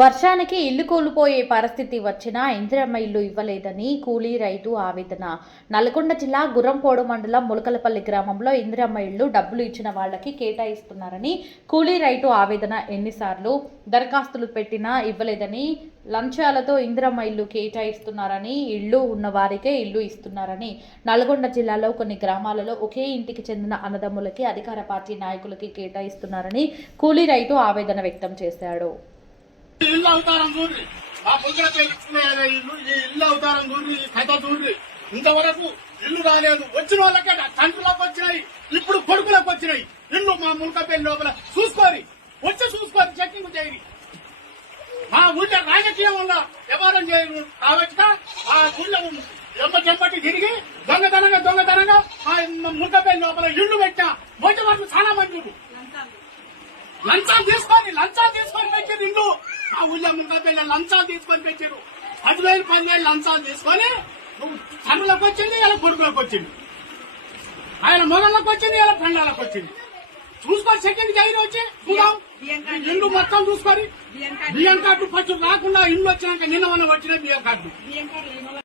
వర్షానికి ఇల్లు కూలిపోయే పరిస్థితి వచ్చినా ఇందిరమ్మ ఇల్లు ఇవ్వలేదని కూలీ రైతు ఆవేదన. నల్గొండ జిల్లా గుర్రంపోడు మండలం ములకలపల్లి గ్రామంలో ఇందిరమ్మ ఇల్లు డబ్బులు ఇచ్చిన వాళ్లకి కేటాయిస్తున్నారని కూలీ రైతు ఆవేదన. ఎన్నిసార్లు దరఖాస్తులు పెట్టినా ఇవ్వలేదని, లంచాలతో ఇందిరమ్మ ఇల్లు కేటాయిస్తున్నారని, ఇల్లు ఉన్న వారికే ఇల్లు ఇస్తున్నారని, నల్గొండ జిల్లాలో కొన్ని గ్రామాలలో ఒకే ఇంటికి చెందిన అన్నదమ్ములకి అధికార పార్టీ నాయకులకి కేటాయిస్తున్నారని కూలీ రైతు ఆవేదన వ్యక్తం చేశాడు. ఇల్లు అవతారం చూడ్రి, మా ముగ్గుల తెలుసుకునే ఇల్లు, ఈ ఇల్లు అవతారం చూడ్రి, ఈ కథ చూడ్రి. ఇంతవరకు ఇల్లు రాలేదు. వచ్చిన వాళ్ళకే తండ్రులకు వచ్చినాయి, ఇప్పుడు కొడుకులకు వచ్చినాయి. ఇల్లు మా ములకపల్లి లోపల చూసుకోరి, వచ్చి చూసుకోరి, చెక్కింగ్ చేయరి. మా ఊళ్ళో రాజకీయం వల్ల వ్యవహారం చేయరు కావచ్చు. ఆ ఊళ్ళో ఎంబటి తిరిగి దొంగతనంగా మా ములకపల్లి లోపల ఇల్లు పెట్టా. మొదటి వరకు చాలా మంది లంచాలు తీసుకొని పెట్టారు. ఇల్లు ఆ ఊళ్ళో ములకపల్లి లంచాలు తీసుకొని పెట్టారు. 10,000 లంచాలు తీసుకొని తండ్రులకు వచ్చింది, ఇలా కొడుకులకు వచ్చింది, ఆయన మొగళ్ళకు వచ్చింది, ఇలా పెండాలకు వచ్చింది. చూసుకొని సెకండ్ జైలు వచ్చి చూద్దాం, ఇల్లు మొత్తం చూసుకొని బియ్యం కార్డు ఫస్ట్ రాకుండా ఇల్లు వచ్చినాక నిన్న వచ్చిన బియ్యం కార్డు